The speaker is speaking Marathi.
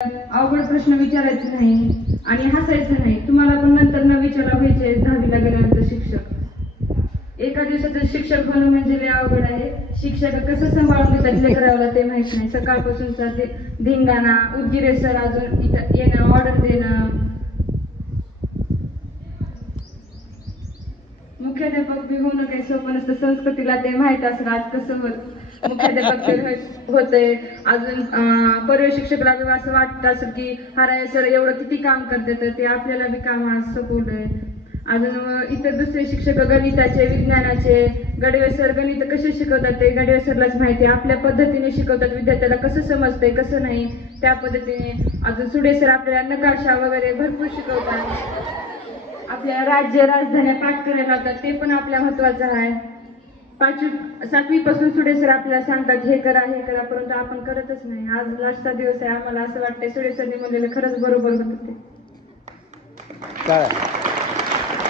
अवघड प्रश्न विचारायचे नाही आणि हसायचं नाही. तुम्हाला पण नंतर न विचारा व्हायचे 10वीला गेल्यानंतर शिक्षक. एका दिवसाचं शिक्षक होणं म्हणजे लय अवघड आहे. शिक्षक कसं सांभाळून घेतात लेकराला ते माहित नाही. सकाळपासूनचा धिंगाणा, उदगिरे सर अजून इथं येणं, ऑर्डर देणं. मुख्याध्यापक बी होणं काही सोपं नसतं. संस्कृतीला ते माहित असतं आज कसं मुख्याध्यापक ते होते. अजून पर्यवेक्षकाला बी असं वाटतं असं की हराय सर एवढं किती काम करते, तर ते आपल्याला बी काम आज सोपवलंय. अजून इतर दुसरे शिक्षक गणिताचे, विज्ञानाचे, गडवे सर गणित कसे शिकवतात ते गडवे सरलाच माहिती. आपल्या पद्धतीने शिकवतात, विद्यार्थ्याला कसं समजतंय कसं नाही त्या पद्धतीने. अजून सुडे सर आपल्याला नकाशा वगैरे भरपूर शिकवतात. आपल्या राज्य राजधान्या पाठ करायला लावतात, ते पण आपल्या महत्वाचं आहे. 7वी पासून सुडे सर आपल्याला सांगतात हे करा हे करा, परंतु आपण करतच नाही. आज लास्टचा दिवस आहे, आम्हाला असं वाटतंय सुडे सरने म्हणलेलं खरंच बरोबर होतं ते.